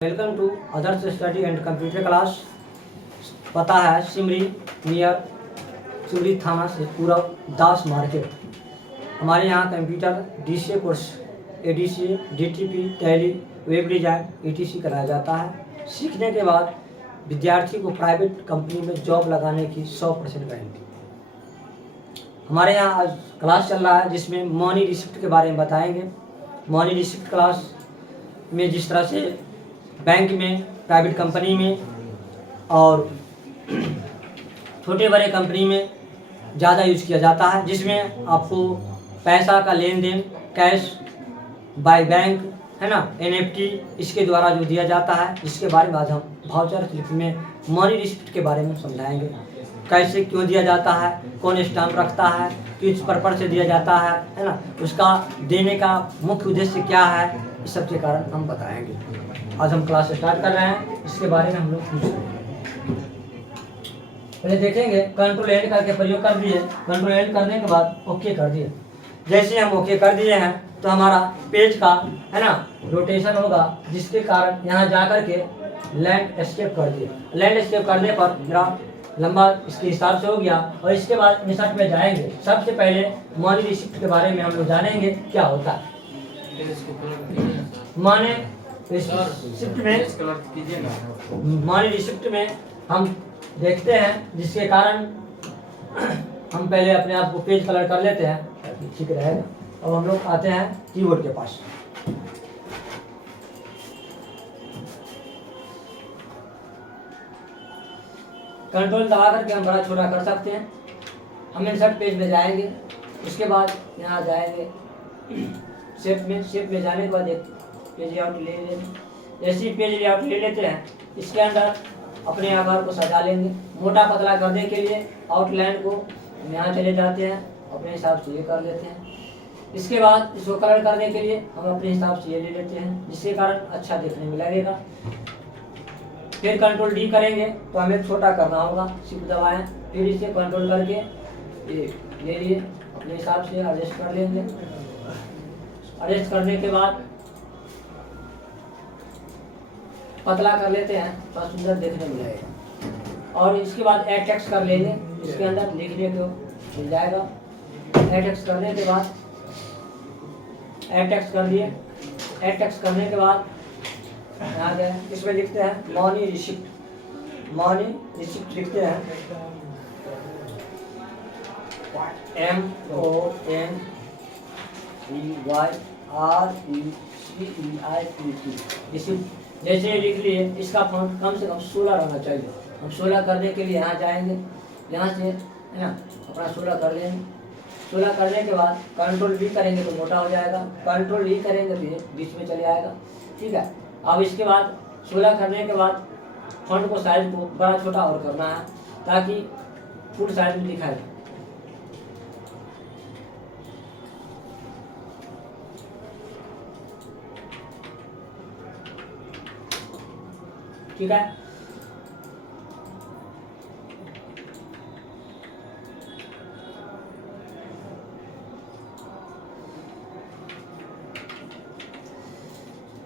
Welcome to Adarsh study and computer class. पता है Simri near Simri थाना से पूरब दास मार्केट। हमारे यहाँ computer DCA course ADCA, DTP, tally, web design etc कराया जाता है। सीखने के बाद विद्यार्थी को प्राइवेट कंपनी में जॉब लगाने की 100% गारंटी। हमारे यहाँ आज क्लास चल रहा है जिसमें मनी रिसिप्ट के बारे में बताएंगे। मनी रिसिप्ट क्लास में जिस तरह से बैंक में, प्राइवेट कंपनी में और छोटे बड़े कंपनी में ज़्यादा यूज़ किया जाता है, जिसमें आपको पैसा का लेन देन कैश बाय बैंक है ना, एनएफटी इसके द्वारा जो दिया जाता है, जिसके बारे में आज हम वाउचर स्लिप में मनी रिसिप्ट के बारे में समझाएंगे। कैसे क्यों दिया जाता है, कौन स्टाम्प रखता है, किस पर्पज से दिया जाता है ना, उसका देने का मुख्य उद्देश्य क्या है, इस सब के कारण हम बताएंगे। आज हम क्लास स्टार्ट कर रहे हैं, इसके बारे में हम लोग पूछ रहे हैं। पहले देखेंगे कंट्रोल एंड करके प्रयोग कर दिए। कंट्रोल एंड करने के बाद ओके कर दिए। जैसे हम ओके कर दिए हैं तो हमारा पेज का है ना रोटेशन होगा, जिसके कारण यहाँ जा कर के लैंड एस्केप कर दिए। लैंड एस्केप करने पर मेरा लंबा इसके हिसाब से हो गया और इसके बाद इंसर्ट में जाएंगे। सबसे पहले मनी रिसिप्ट के बारे में हम लोग जानेंगे क्या होता है। मनी रिसिप्ट में हम देखते हैं, जिसके कारण हम पहले अपने आप को पेज कलर कर लेते हैं, ठीक रहेगा। अब हम लोग आते हैं कीबोर्ड के पास। कंट्रोल दबा करके हम बड़ा छोटा कर सकते हैं। हम इंसर्ट पेज में जाएंगे, उसके बाद यहाँ जाएंगे शेप में जाने के बाद एक पेज लेआउट ले लेंगे। जैसे ही पेज लेआउट ले लेते हैं, इसके अंदर अपने आकार को सजा लेंगे। मोटा पतला करने के लिए आउटलाइन को यहाँ चले जाते हैं, अपने हिसाब से ये कर लेते हैं। इसके बाद इसको कलर करने के लिए हम अपने हिसाब से ये ले लेते हैं, जिसके कारण अच्छा देखने में लगेगा। फिर कंट्रोल डी करेंगे तो हमें छोटा करना होगा, शिफ्ट दबाएं, फिर इसे कंट्रोल करके ये ले लिए, अपने हिसाब से एडजस्ट कर लेंगे। एडजस्ट करने के बाद पतला कर लेते हैं, थोड़ा सुंदर देखने में लगेगा। और इसके बाद एड टेक्स्ट कर लेंगे, इसके अंदर लिखने को मिल जाएगा। एड टेक्स्ट करने के बाद एड टेक्स्ट कर दिए। एड टेक्स्ट करने के बाद यहाँ गए, इसमें लिखते हैं मनी रिसिप्ट। मनी रिसिप्ट लिखते हैं MONERECIPT रिसिप्ट। जैसे लिख लिए, इसका फॉन्ट कम से कम 16 रहना चाहिए। हम 16 करने के लिए यहाँ जाएंगे, यहाँ से है ना अपना 16 कर लेंगे। 16 करने के बाद कंट्रोल वी करेंगे तो मोटा हो जाएगा, कंट्रोल ई करेंगे तो ये बीच में चले आएगा, ठीक है। अब इसके बाद 16 करने के बाद फॉन्ट को साइज को बड़ा छोटा और करना है, ताकि फुल साइज में दिखाई दे। ठीक है।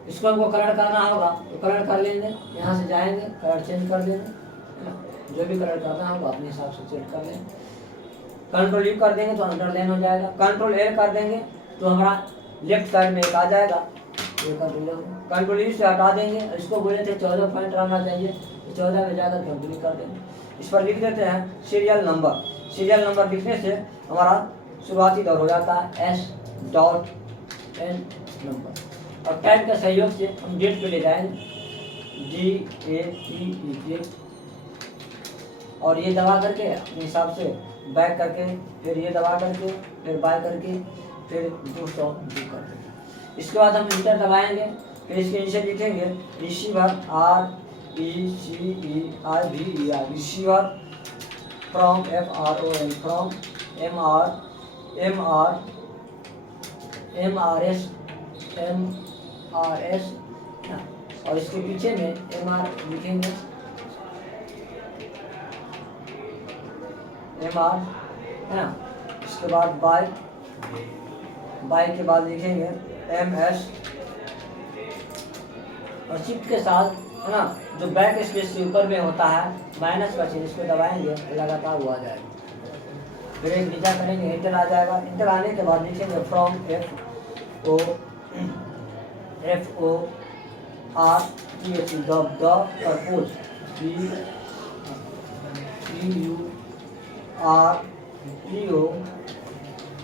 इसको हमको कलर करना होगा तो कलर कर लेंगे, यहाँ से जाएंगे, कलर चेंज कर लेंगे, है ना। जो भी कलर करना होगा अपने हिसाब से चेंज कर लेंगे। कंट्रोल यू कर देंगे तो अंडरलाइन हो जाएगा। कंट्रोल एल कर देंगे तो हमारा लेफ्ट साइड में एक आ जाएगा, ये कर देंगे। कंट्रोल यू से हटा देंगे, इसको बोले थे 14 पॉइंट रहना चाहिए, 14 में जाकर कंप्लीट कर देंगे। इस पर लिख देते हैं सीरियल नंबर। सीरियल नंबर लिखने से हमारा शुरुआती दौर हो जाता है S.N नंबर। और टाइप के सहयोग से हम डेट पे ले जाएंगे, DATE, और ये दबा करके अपने हिसाब से बैक करके, फिर ये दबा करके, फिर बाय करके, फिर 200 कर देंगे। इसके बाद हम इंटर दबाएंगे, फिर इसके नीचे लिखेंगे receiver, RECEIVER, receiver from FROM, from MRS, और इसके पीछे में MR लिखेंगे, MR है ना। इसके बाद बाय के बाद लिखेंगे MS और शिफ्ट के साथ है ना जो बैक स्पेस से ऊपर में होता है माइनस का चिन्ह, इसको दबाएंगे तो लगातार वो आ जाएगा। फिर एक नीचा करेंगे, इंटर आ जाएगा। इंटर आने के बाद लिखेंगे from FORPOSE the purpose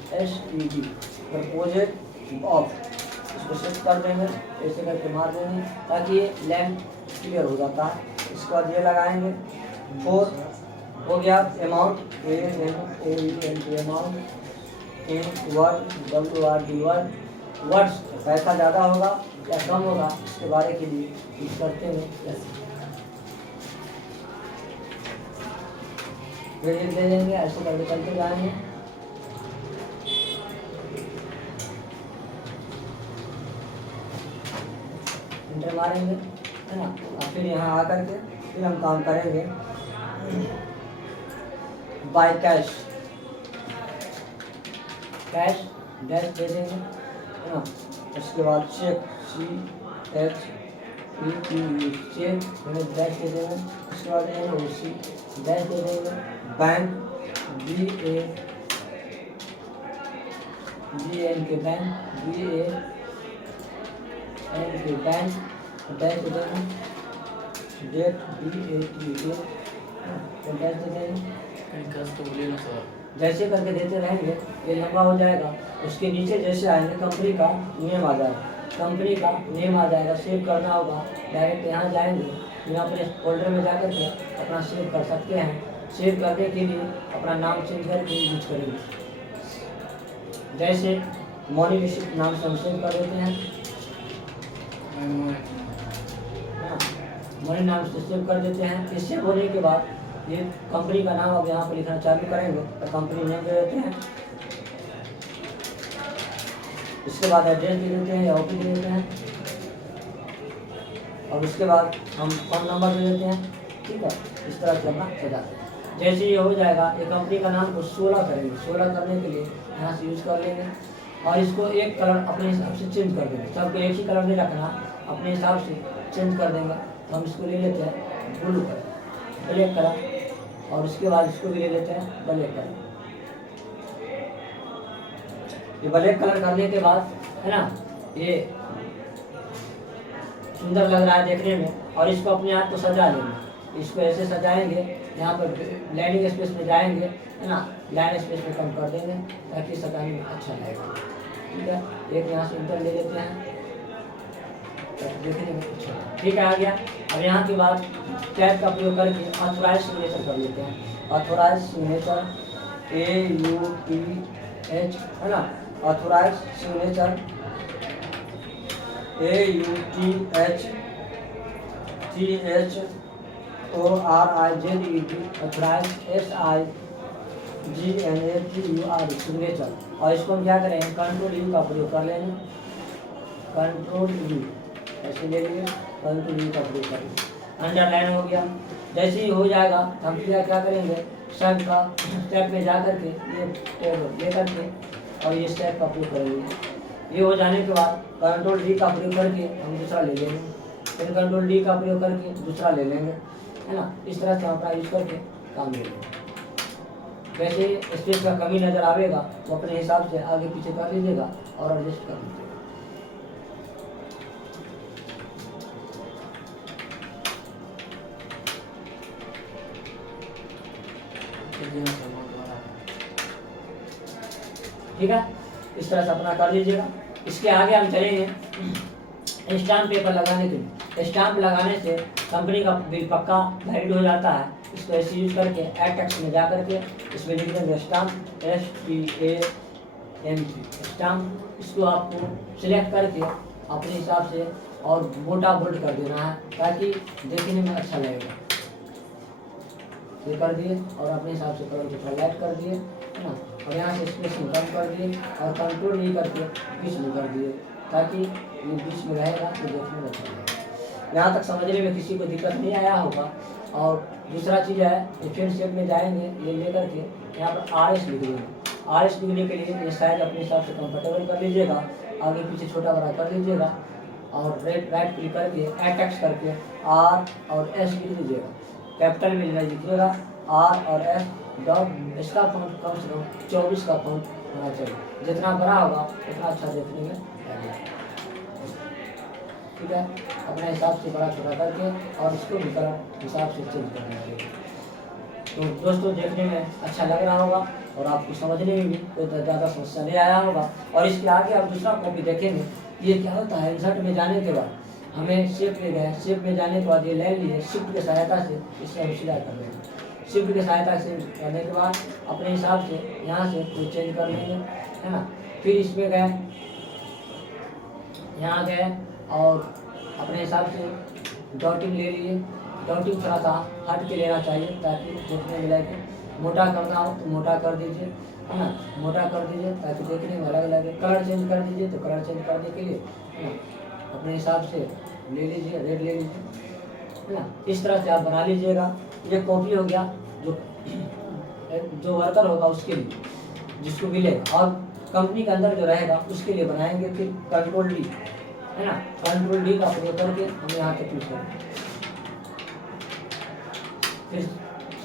PURPOSED proposed of, इसको शिफ्ट कर देंगे, ऐसे करके मार देंगे ताकि ये लेंथ क्लियर हो जाता है। इसके बाद ये लगाएंगे 4 हो गया amount amount in word WRD words, पैसा ज़्यादा होगा या कम होगा इसके बारे के लिए यूज करते हैं। वेरिएबल दे देंगे, ऐसे करके चलते जाएंगे। इंटर मारेंगे है ना, और फिर यहाँ आकर के फिर हम काम करेंगे बाय कैश डैश दे देंगे है ना। उसके बाद चेक CHEQ चेक हमें डैश दे देंगे। उसके बाद NOC डैश दे देंगे। बैंक BAN के बैंक BAN के बैंक डैश दे देंगे। डेट DAT डेट डैश दे देंगे। जैसे करके देते रहेंगे ये लंबा हो जाएगा। उसके नीचे जैसे आएंगे कंपनी का नेम आ जाएगा, कंपनी का नेम आ जाएगा। सेव करना होगा, डायरेक्ट यहाँ जाएंगे, यहाँ पर फोल्डर में जाकर के अपना सेव कर सकते हैं। सेव करने के लिए अपना नाम चेंज करके यूज करेंगे। जैसे मनी रिसिप्ट नाम से हम सेव कर देते हैं, मनी नाम से सेव कर देते हैं। इस सेव होने के बाद ये कंपनी का नाम अब यहाँ पर लिखना चालू करेंगे तो कंपनी नेम दे देते हैं। इसके बाद एड्रेस दे देते हैं या OP दे देते हैं, और उसके बाद हम फोन नंबर दे देते हैं। ठीक है, इस तरह से अपना सजाते हैं। जैसे ये हो जाएगा ये कंपनी का नाम को 16 करेंगे। 16 करने के लिए यहाँ से यूज़ कर लेंगे और इसको एक कलर अपने हिसाब से चेंज कर देंगे। सबको एक ही कलर नहीं रखना, अपने हिसाब से चेंज कर देंगे। तो हम इसको ले लेते हैं ब्लू कलर, ब्लैक कलर, और उसके बाद इसको भी ले लेते हैं ब्लैक कलर। ये ब्लैक कलर करने के बाद है ना ये सुंदर लग रहा है देखने में, और इसको अपने आप को सजा लेंगे। इसको ऐसे सजाएंगे, यहाँ पर लाइनिंग स्पेस में जाएंगे है ना, लाइन स्पेस में कम कर देंगे ताकि सजाने में अच्छा लगेगा। ठीक है, एक यहाँ से इंटर ले लेते हैं, देखने में अच्छा। ठीक है, आ गया। अब यहाँ के बाद टैब का प्रयोग करके ऑथोराइज सिग्नेचर कर लेते हैं। ऑथोराइज सिग्नेचर AUTH है ना, authorize signature AUTHORIZED authorize SIGNATUR signature. और इसको हम क्या करेंगे, कंट्रोल U का प्रयोग कर लेंगे। कंट्रोल U ऐसे ले लेंगे, कंट्रोल U का प्रयोग करेंगे। अंडरलाइन हो गया। जैसे ही हो जाएगा हम फिर क्या करेंगे, स्टेप का स्टेप में जा करके ये टेब ले करके और ये स्टेप का प्रयोग करेंगे। ये हो जाने के बाद कंट्रोल D का प्रयोग करके हम दूसरा ले लेंगे, फिर कंट्रोल D का प्रयोग करके दूसरा ले लेंगे है ना। इस तरह से हम अपना यूज करके काम ले लेंगे। वैसे स्पेस का कमी नज़र आएगा तो अपने हिसाब से आगे पीछे कर लीजिएगा और एडजस्ट कर लीजिएगा। ठीक है, इस तरह से अपना कर लीजिएगा। इसके आगे हम चलेंगे स्टाम्प पेपर लगाने के लिए। स्टाम्प लगाने से कंपनी का बिल पक्का वैलिड हो जाता है। इसको ऐसे यूज करके एड टेक्स्ट में जा करके इसमें लिख देंगे स्टाम्प STAMP स्टाम्प। इसको आपको सिलेक्ट करके अपने हिसाब से और मोटा बोल्ड कर देना है ताकि देखने में अच्छा लगेगा। ये कर दिए और अपने हिसाब से कलर को हाईलाइट कर दिए है ना, और यहाँ से स्पेसिंग कम कर दिए और कंट्रोल नहीं करके बीच में कर दिए ताकि ये बीच में रहेगा तो देखने में अच्छा लगेगा। यहाँ तक समझने में किसी को दिक्कत नहीं आया होगा। और दूसरा चीज़ है इफेक्ट शेप में जाएंगे, ये लेकर के यहाँ पर RS लिख देंगे। RS लिखने के लिए ये साइज अपने हिसाब से कंफर्टेबल कर लीजिएगा, आगे पीछे छोटा बड़ा कर लीजिएगा और राइट क्लिक करके अटैच करके आर और एस लिख दीजिएगा, कैपिटल में लिखिएगा आर और एस डॉट। इसका फॉन्ट कम से कम 24 का फॉन्ट होना चाहिए, जितना बड़ा होगा उतना अच्छा देखने में लगेगा। ठीक है, अपने हिसाब से बड़ा छोटा करके और इसको भी कलर हिसाब से चेंज करना चाहिए। तो दोस्तों देखने में अच्छा लग रहा होगा और आपको समझने में भी कोई ज़्यादा समस्या नहीं आया होगा। और इसके आगे आप दूसरा कॉपी देखेंगे, ये क्या होता है, इंसर्ट में जाने के बाद हमें शेप ले गए, शेप में जाने के बाद ये लाइन ली है, शिफ्ट की सहायता से इसे हम सिलाई कर लेंगे। शिफ्ट की सहायता से करने के बाद अपने हिसाब से यहाँ से कोई चेंज कर लेंगे, है ना। फिर इसमें गए, यहाँ गए और अपने हिसाब से डॉटिंग ले लिए। डॉटिंग थोड़ा सा हट के लेना चाहिए ताकि देखने में लगे। मोटा करना हो तो मोटा कर दीजिए, है ना, मोटा कर दीजिए ताकि देखने में अलग लगे। कलर चेंज कर दीजिए तो कलर चेंज करने के लिए, है ना, अपने हिसाब से ले लीजिए, रेड ले लीजिए, है ना। इस तरह से आप बना लीजिएगा। ये कॉपी हो गया जो वर्कर होगा उसके लिए, जिसको मिलेगा, और कंपनी के अंदर जो रहेगा उसके लिए बनाएंगे। फिर कंट्रोल डी, है ना, कंट्रोल डी का प्रयोग करके हम यहाँ तक क्लिक करेंगे। फिर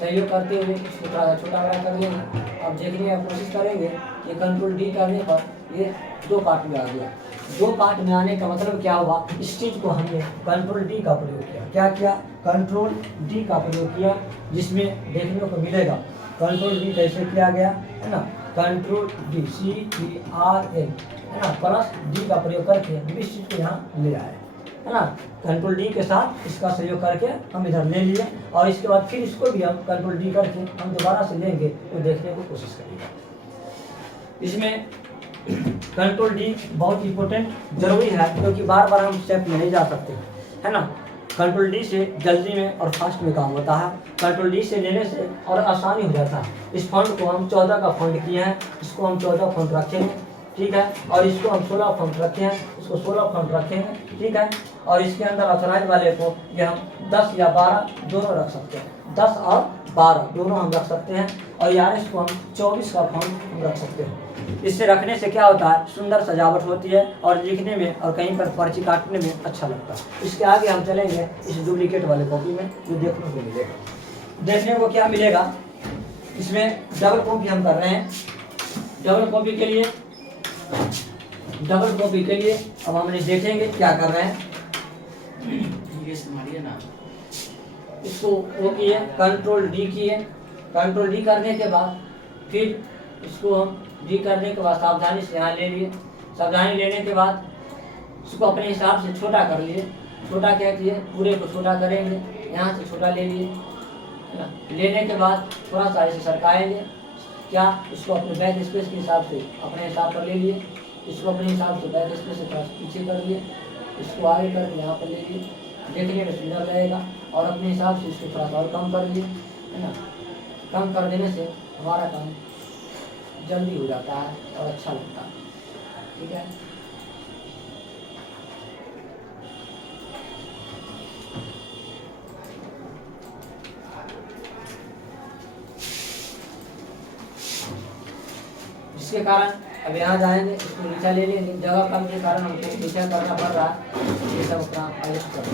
सहयोग करते हुए इसको थोड़ा छोटा बड़ा कर लेंगे। अब देखने की कोशिश करेंगे, ये कंट्रोल डी करने पर ये 2 पार्ट में आ गया। 2 पार्ट में आने का मतलब क्या हुआ, इस चीज़ को हमने कंट्रोल डी का प्रयोग किया। क्या किया, कंट्रोल डी का प्रयोग किया, जिसमें देखने को मिलेगा कंट्रोल डी कैसे किया गया, है ना। कंट्रोल डी CTRL, है ना, प्लस डी का प्रयोग करके हम इस चीज़ को यहाँ ले आए, है ना। कंट्रोल डी के साथ इसका सहयोग करके हम इधर ले लिए और इसके बाद फिर इसको भी हम कंट्रोल डी करके हम दोबारा से लेंगे तो देखने को कोशिश करेंगे। इसमें कंट्रोल डी बहुत इंपॉर्टेंट जरूरी है, क्योंकि बार बार हम स्टेप में नहीं जा सकते, है ना। कंट्रोल डी से जल्दी में और फास्ट में काम होता है। कंट्रोल डी से लेने से और आसानी हो जाता है। इस फॉन्ट को हम 14 का फॉन्ट किए हैं, इसको हम 14 फॉन्ट रखेंगे, ठीक है। और इसको हम 16 फॉन्ट रखे हैं, इसको 16 फॉन्ट रखेंगे, ठीक है। और इसके अंदर ऑथराइज वाले को ये हम 10 या 12 दोनों रख सकते हैं, 10 और 12 दोनों हम रख सकते हैं। और यार इसको हम 24 का फॉन्ट हम रख सकते हैं। इससे रखने से क्या होता है, सुंदर सजावट होती है और लिखने में और कहीं पर पर्ची काटने में अच्छा लगता है। इसके आगे हम चलेंगे इस डुप्लीकेट वाले कॉपी में, जो देखने को मिलेगा। देखने को क्या मिलेगा, इसमें डबल कॉपी हम कर रहे हैं। डबल कॉपी के लिए अब हमने देखेंगे क्या कर रहे हैं। इसको वो किए, कंट्रोल डी किए। कंट्रोल डी करने के बाद फिर इसको हम डी करने के बाद सावधानी से यहाँ ले लिए। सावधानी लेने के बाद इसको अपने हिसाब से छोटा कर लिए। छोटा क्या किए, पूरे को छोटा करेंगे, यहाँ से छोटा ले लिए, है ना। लेने के बाद थोड़ा सा इसे सरकाएंगे, क्या, इसको अपने बैक स्पेस के हिसाब से अपने हिसाब पर ले लिए। इसको अपने हिसाब से बैक स्पेस से थोड़ा पीछे कर लिए, इसको आगे करके यहाँ पर ले लिए, देखने में सुंदर लगेगा। और अपने हिसाब से इसको थोड़ा सा और कम कर लिए, है ना। कम कर देने से हमारा काम जल्दी हो जाता है और अच्छा लगता है, ठीक है। जिसके कारण अब यहाँ जाएंगे, इसको नीचा ले लेंगे, जगह कम के कारण हमको नीचा करना पड़ रहा है। ये सब अपना एडजस्ट कर,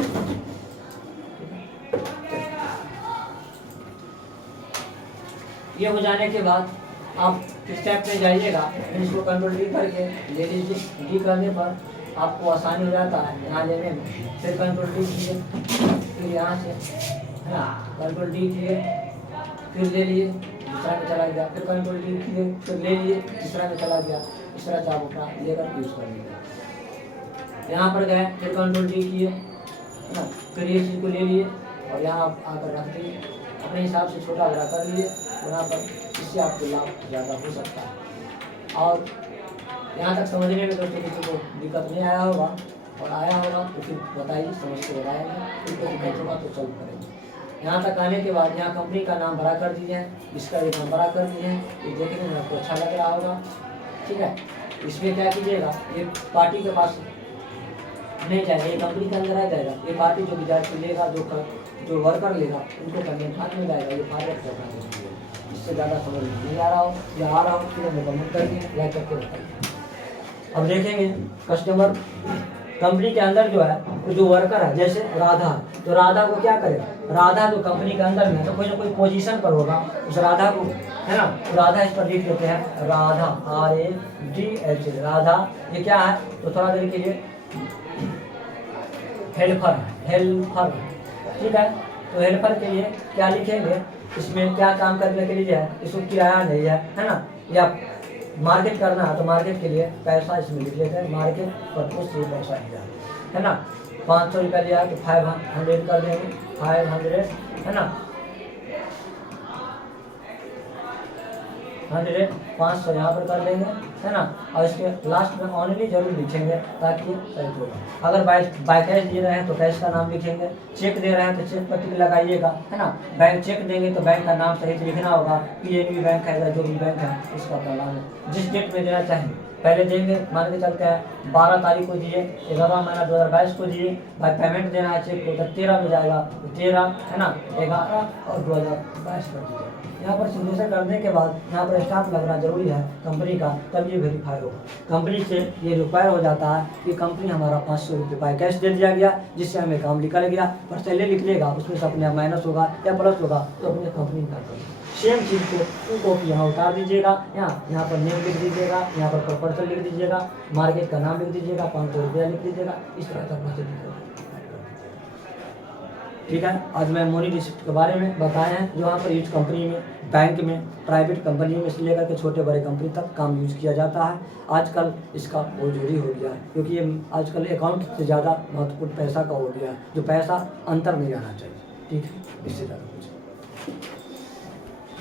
ये हो जाने के बाद आप स्टेप में जाइएगा। इसको कंट्रोल डी करके ले लीजिए। डी करने पर आपको आसानी हो जाता है यहाँ लेने में। फिर कंट्रोल डी किए, फिर यहाँ से, है ना, कंट्रोल डी किए, फिर ले लिए, दूसरा में चला गया। फिर कंट्रोल डी किए, फिर ले लिए, तीसरा में चला गया। इस तरह से आप अपना लेकर यूज़ कर लीजिए। यहाँ पर गए, फिर कंट्रोल डी किए, है ना, फिर ये चीज़ को ले लिए और यहाँ आप आकर रख दिए। अपने हिसाब से छोटा बड़ा कर लिए यहाँ पर, इससे आपको लाभ ज़्यादा हो सकता है। और यहाँ तक समझने में दोस्तों किसी को दिक्कत नहीं आया होगा, और आया होगा तो फिर बताइए, समझ के बताएंगे, फिर कोई दिक्कत होगा तो सॉल्व करेंगे। यहाँ तक आने के बाद यहाँ कंपनी का नाम भरा कर दीजिए, इसका एक नाम भरा कर दीजिए। ये देखने में आपको अच्छा लग रहा होगा, ठीक है। इसमें क्या कीजिएगा, ये पार्टी के पास नहीं जाएगा, ये कंपनी के अंदर आ जाएगा। ये पार्टी जो विद्यार्थी लेगा, जो वर्कर लेगा, उनको करने हाथ में जाएगा। ये फॉरवर्ड करना है। इससे ज़्यादा समझ नहीं आ रहा हो या आ रहा हो फिर हमें कमेंट करिए, लाइक करके बताइए। अब देखेंगे कस्टमर कंपनी के अंदर जो है वो जो वर्कर है, जैसे राधा, तो राधा को क्या करे, राधा जो कंपनी के अंदर में तो कोई ना कोई पोजीशन पर होगा, उस राधा को, है ना, तो राधा इस पर लिख देते हैं राधा, RADH, राधा। ये क्या है, तो थोड़ा देर के लिए हेल्पर, हेल्पर, ठीक है। तो हेल्पर के लिए क्या लिखेंगे, इसमें क्या काम करने के लिए है, इसको किराया नहीं है ना, या मार्केट करना है तो मार्केट के लिए पैसा इसमें लिख लेते हैं, मार्केट पर्पज से पैसा लिया, है ना। 500 रुपया लिया तो 500 कर देंगे, 500, है ना, 100, 500 यहाँ पर कर देंगे, है ना। और इसके लास्ट में ऑनली जरूर लिखेंगे ताकि सही होगा। अगर बाय कैश दे रहे हैं तो कैश का नाम लिखेंगे, चेक दे रहे हैं तो चेक पर टिक लगाइएगा, है ना। बैंक चेक देंगे तो बैंक का नाम सही से लिखना होगा, PNB बैंक है या जो भी बैंक है इसका नाम है, जिस डेट में देना चाहिए पहले देंगे। मान के चलते हैं 12 तारीख को दिए, 11वां महीना 2022 को दिए, भाई पेमेंट देना है चेक को तो 13 में जाएगा, तो 13, है ना, 11 और 2022 कर दीजिए। यहाँ पर सिग्नेचर करने के बाद यहाँ पर स्टाम्प लगना जरूरी है कंपनी का, तब ये वेरीफाई होगा। कंपनी से ये रिक्वायर हो जाता है कि कंपनी हमारा 500 रुपये बाय कैश दे दिया गया, जिससे हमें काम निकल गया, पर सैलरी लिख लेगा उसमें से अपने माइनस होगा या प्लस होगा तो अपनी कंपनी का करेगा। सेम चीज़ को कॉपी यहाँ उतार दीजिएगा, यहाँ पर नेम लिख दीजिएगा, यहाँ पर प्रॉपर्टी लिख दीजिएगा, मार्केट का नाम लिख दीजिएगा, 500 रुपया लिख दीजिएगा, इस तरह का प्रोसेस लिखिएगा। ठीक है, आज मैं मनी रिसिप्ट के बारे में बताए हैं, जो यहाँ पर यूज कंपनी में, बैंक में, प्राइवेट कंपनी में से लेकर के छोटे बड़े कंपनी तक काम यूज किया जाता है। आजकल इसका बहुत जरूरी हो गया है, क्योंकि ये आजकल अकाउंट से ज़्यादा महत्वपूर्ण पैसा का हो गया है, जो पैसा अंतर नहीं आना चाहिए। ठीक है, इससे ज़्यादा कुछ